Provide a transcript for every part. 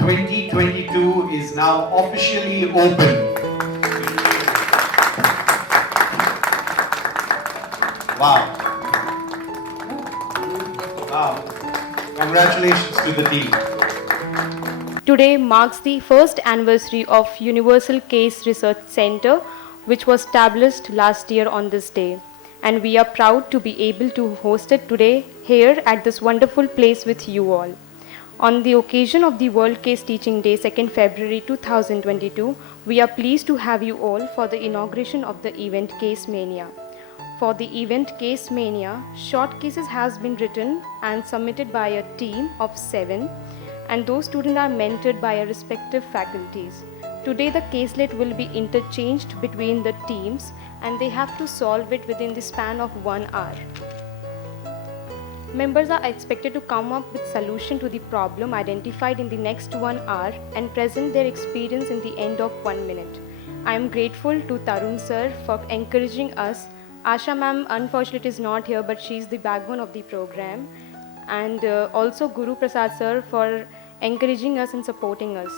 2022 is now officially open. Wow. Wow. Congratulations to the team. Today marks the first anniversary of Universal Case Research Center, which was established last year on this day. And we are proud to be able to host it today here at this wonderful place with you all. On the occasion of the World Case Teaching Day, 2nd February 2022, we are pleased to have you all for the inauguration of the event Case Mania. For the event Case Mania, short cases has been written and submitted by a team of 7, and those students are mentored by our respective faculties. Today the caselet will be interchanged between the teams and they have to solve it within the span of 1 hour. Members are expected to come up with solution to the problem identified in the next 1 hour and present their experience in the end of 1 minute. I am grateful to Tarun sir for encouraging us. Asha ma'am unfortunately is not here, but she is the backbone of the program, and also Guru Prasad sir for encouraging us and supporting us.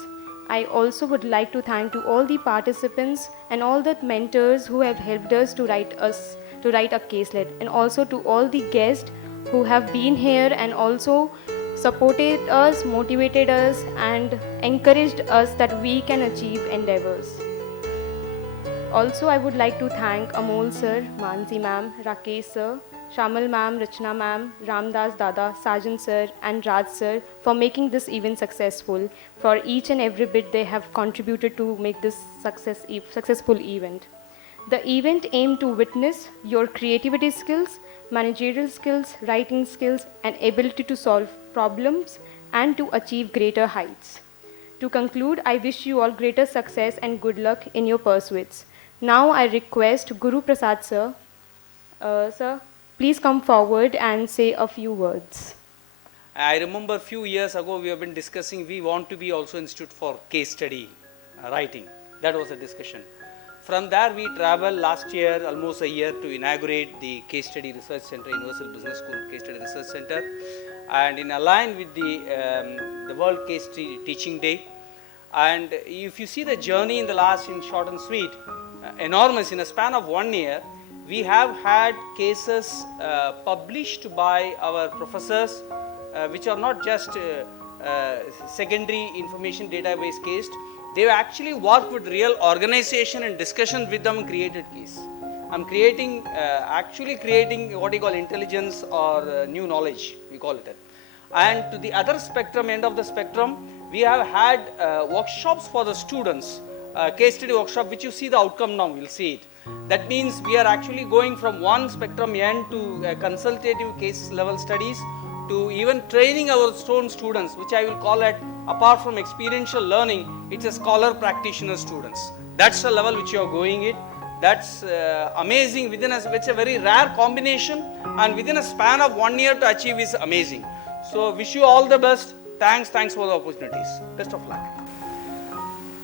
I also would like to thank to all the participants and all the mentors who have helped us to write a caselet, and also to all the guests who have been here and also supported us, motivated us and encouraged us that we can achieve endeavors. Also, I would like to thank Amol sir, Mansi ma'am, Rakesh sir, Shamal ma'am, Rachna ma'am, Ramdas Dada, Sajan sir and Raj sir for making this event successful. For each and every bit they have contributed to make this successful event. The event aimed to witness your creativity skills, managerial skills, writing skills and ability to solve problems and to achieve greater heights. To conclude, I wish you all greater success and good luck in your pursuits. Now I request Guru Prasad sir, sir, please come forward and say a few words. I remember a few years ago we have been discussing we want to be also institute for case study writing. That was a discussion. From there we traveled last year, almost a year, to inaugurate the Case Study Research Center, Universal Business School Case Study Research Center, and in align with the World Case Teaching Day. And if you see the journey in the last, in short and sweet, enormous, in a span of 1 year, we have had cases published by our professors, which are not just secondary information database case. They actually worked with real organization and discussion with them and created case. I'm actually creating what you call intelligence or new knowledge, we call it that. And to the other spectrum, end of the spectrum, we have had workshops for the students, case study workshop, which you see the outcome now, we'll see it. That means we are actually going from one spectrum end to consultative case level studies, to even training our own students, which I will call it, apart from experiential learning, it's a scholar practitioner students. That's the level which you are going it. That's amazing. It's a very rare combination, and within a span of 1 year to achieve is amazing. So wish you all the best. Thanks for the opportunities. Best of luck.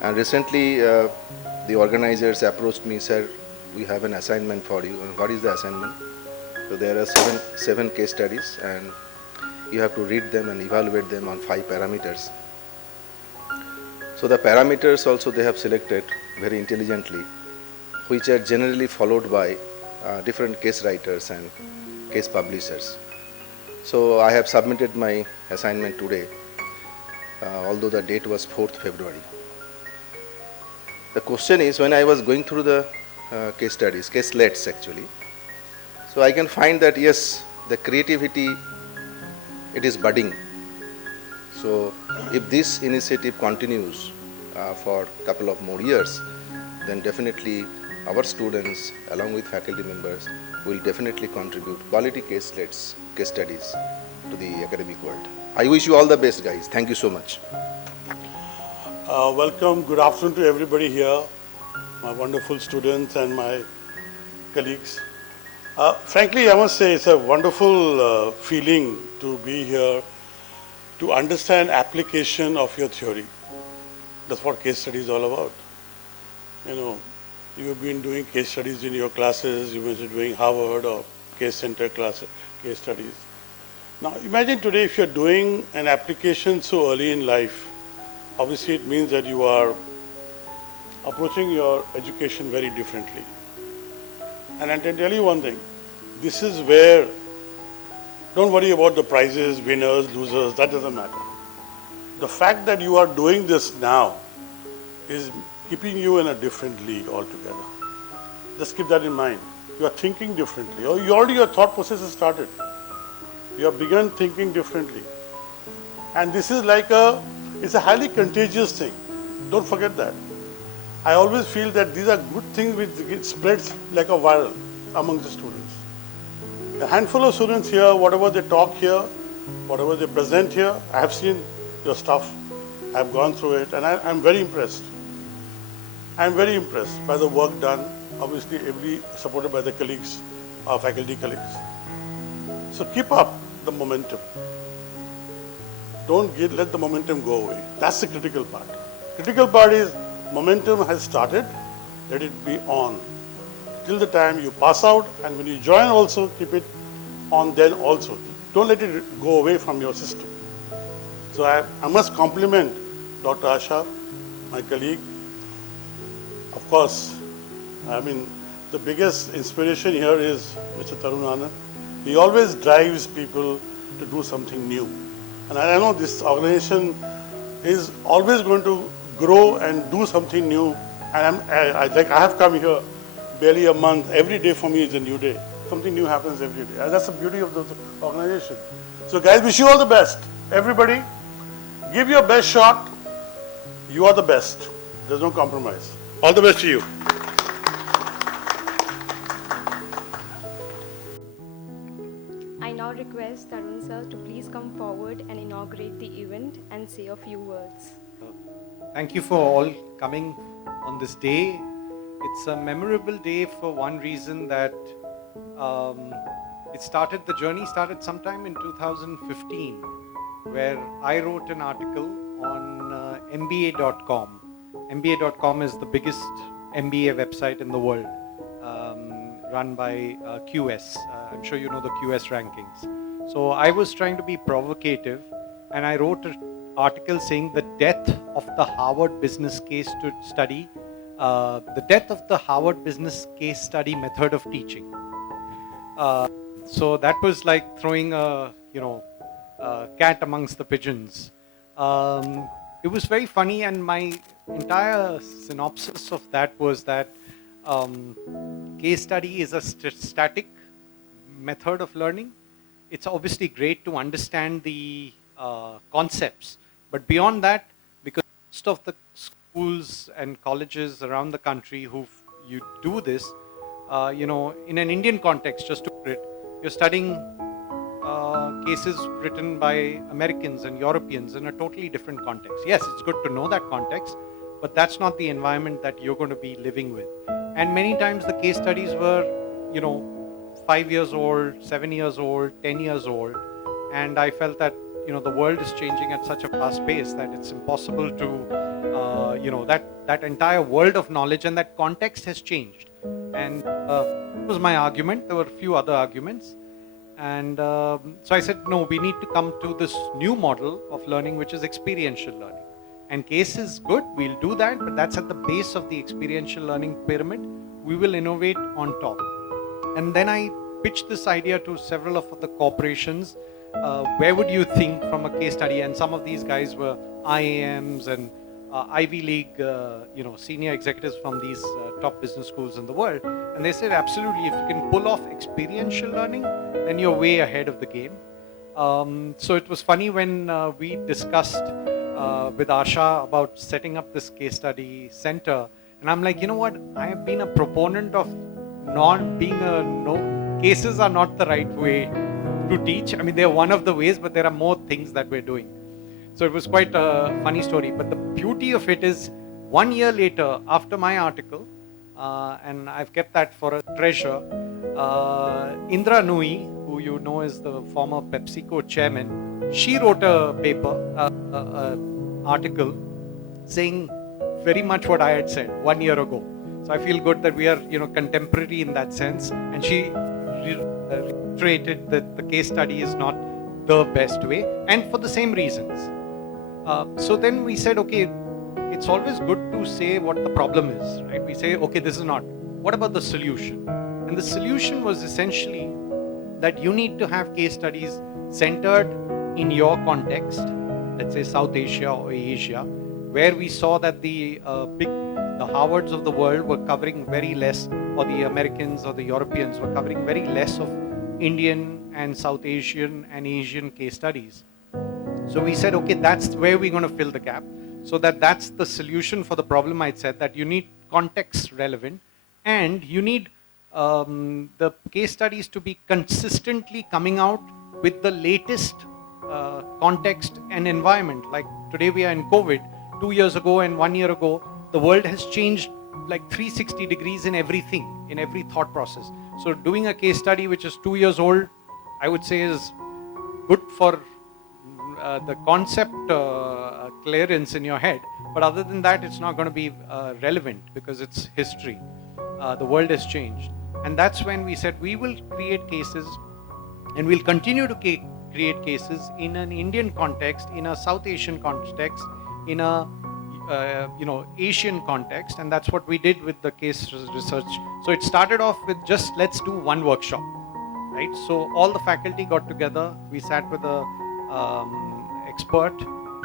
And recently the organizers approached me, sir, we have an assignment for you. And what is the assignment? So there are seven case studies, and you have to read them and evaluate them on 5 parameters. So the parameters also they have selected very intelligently, which are generally followed by different case writers and case publishers. So I have submitted my assignment today, although the date was 4th February. The question is, when I was going through the case studies, caselets actually, so I can find that yes, the creativity, it is budding. So if this initiative continues for a couple of more years, then definitely our students along with faculty members will definitely contribute quality case studies to the academic world. I wish you all the best, guys. Thank you so much. Welcome, good afternoon to everybody here, my wonderful students and my colleagues. Frankly, I must say it's a wonderful feeling to be here to understand application of your theory. That's what case study is all about. You know, you've been doing case studies in your classes, you've been doing Harvard or case center classes, case studies. Now imagine today if you're doing an application so early in life, obviously it means that you are approaching your education very differently. And I can tell you one thing, this is where, don't worry about the prizes, winners, losers, that doesn't matter. The fact that you are doing this now is keeping you in a different league altogether. Just keep that in mind. You are thinking differently, or your thought process has started. You have begun thinking differently. And this is it's a highly contagious thing. Don't forget that. I always feel that these are good things which it spreads like a viral among the students. A handful of students here, whatever they talk here, whatever they present here, I have seen your stuff. I have gone through it and I'm very impressed. I'm very impressed by the work done, obviously supported by the colleagues, our faculty colleagues. So keep up the momentum. Don't let the momentum go away. That's the critical part. Critical part is momentum has started, let it be on. Till the time you pass out, and when you join also, keep it on then also. Don't let it go away from your system. So I must compliment Dr. Asha, my colleague. Of course, the biggest inspiration here is Mr. Tarun Anand. He always drives people to do something new. And I know this organization is always going to grow and do something new. And I have come here barely a month. Every day for me is a new day. Something new happens every day. And that's the beauty of the organization. So guys, wish you all the best. Everybody, give your best shot. You are the best. There's no compromise. All the best to you. I now request Tarun sir to please come forward and inaugurate the event and say a few words. Thank you for all coming on this day. It's a memorable day for one reason, that the journey started sometime in 2015, where I wrote an article on MBA.com. MBA.com is the biggest MBA website in the world, run by QS. I'm sure you know the QS rankings. So I was trying to be provocative, and I wrote an article saying the death of the Harvard business case study, the death of the Harvard business case study method of teaching. So that was like throwing a cat amongst the pigeons. It was very funny, and my entire synopsis of that was that case study is a static method of learning. It's obviously great to understand the concepts, but beyond that, because most of the schools and colleges around the country you do this, in an Indian context, just to put it, you're studying cases written by Americans and Europeans in a totally different context. Yes, it's good to know that context, but that's not the environment that you're going to be living with. And many times the case studies were, 5 years old, 7 years old, 10 years old. And I felt that, the world is changing at such a fast pace that it's impossible to, that entire world of knowledge and that context has changed. And that was my argument. There were a few other arguments. And so I said, no, we need to come to this new model of learning, which is experiential learning. And case is good, we'll do that, but that's at the base of the experiential learning pyramid. We will innovate on top. And then I pitched this idea to several of the corporations. Where would you think from a case study? And some of these guys were IIMs and Ivy League, senior executives from these top business schools in the world. And they said, absolutely, if you can pull off experiential learning, then you're way ahead of the game. So it was funny when we discussed with Asha about setting up this case study center. And I'm like, you know what? I have been a proponent of not being cases are not the right way to teach. I mean, they're one of the ways, but there are more things that we're doing. So it was quite a funny story. But the beauty of it is 1 year later, after my article, and I've kept that for a treasure, Indra Nui, who you know is the former PepsiCo chairman, she wrote a paper, article saying very much what I had said 1 year ago. So I feel good that we are, contemporary in that sense. And she reiterated that the case study is not the best way, and for the same reasons. So then we said, okay, it's always good to say what the problem is, right? We say, okay, this is not. What about the solution? And the solution was essentially that you need to have case studies centered in your context, let's say South Asia or Asia, where we saw that the Harvards of the world were covering very less, or the Americans or the Europeans were covering very less of Indian and South Asian and Asian case studies. So we said, okay, that's where we're going to fill the gap. So that's the solution for the problem. I said that you need context relevant, and you need the case studies to be consistently coming out with the latest context and environment. Like today we are in COVID. 2 years ago and 1 year ago, the world has changed like 360 degrees in everything, in every thought process. So doing a case study which is 2 years old, I would say is good for the concept clearance in your head. But other than that, it's not going to be relevant because it's history. The world has changed. And that's when we said we will create cases, and we'll continue to create cases in an Indian context, in a South Asian context, in a Asian context, and that's what we did with the case research. So it started off with just let's do one workshop, right? So all the faculty got together. We sat with a expert.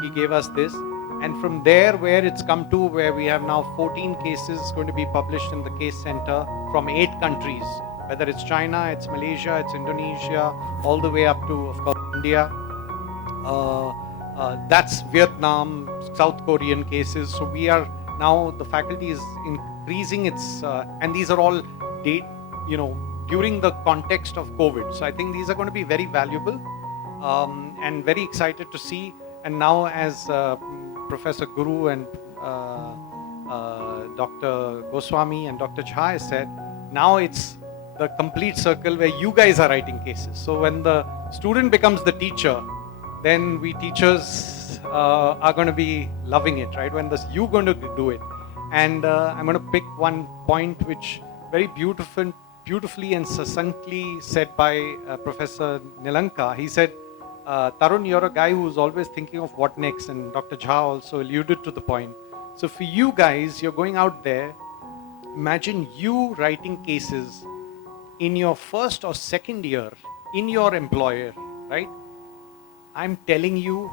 He gave us this, and from there, where it's come to, where we have now 14 cases going to be published in the case center from 8 countries, whether it's China, it's Malaysia, it's Indonesia, all the way up to, of course, India. That's Vietnam, South Korean cases. So we are now, the faculty is increasing its, and these are all during the context of COVID. So I think these are going to be very valuable, and very excited to see. And now, as Professor Guru and Dr. Goswami and Dr. Jha has said, now it's the complete circle where you guys are writing cases. So when the student becomes the teacher, then we teachers are going to be loving it, right? When you're going to do it. And I'm going to pick one point which very beautifully and succinctly said by Professor Nilanka. He said, Tarun, you're a guy who's always thinking of what next, and Dr. Jha also alluded to the point. So for you guys, you're going out there, imagine you writing cases in your first or second year, in your employer, right? I'm telling you,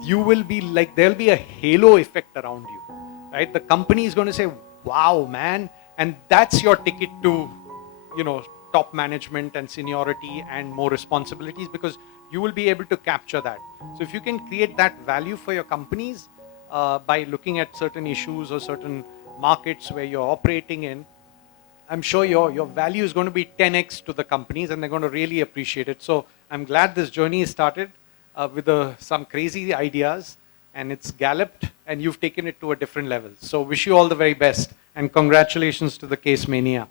you will be like, there'll be a halo effect around you, right? The company is going to say, wow, man. And that's your ticket to, top management and seniority and more responsibilities, because you will be able to capture that. So if you can create that value for your companies by looking at certain issues or certain markets where you're operating in, I'm sure your value is going to be 10x to the companies, and they're going to really appreciate it. So I'm glad this journey is started with some crazy ideas, and it's galloped, and you've taken it to a different level. So wish you all the very best, and congratulations to the Case Mania.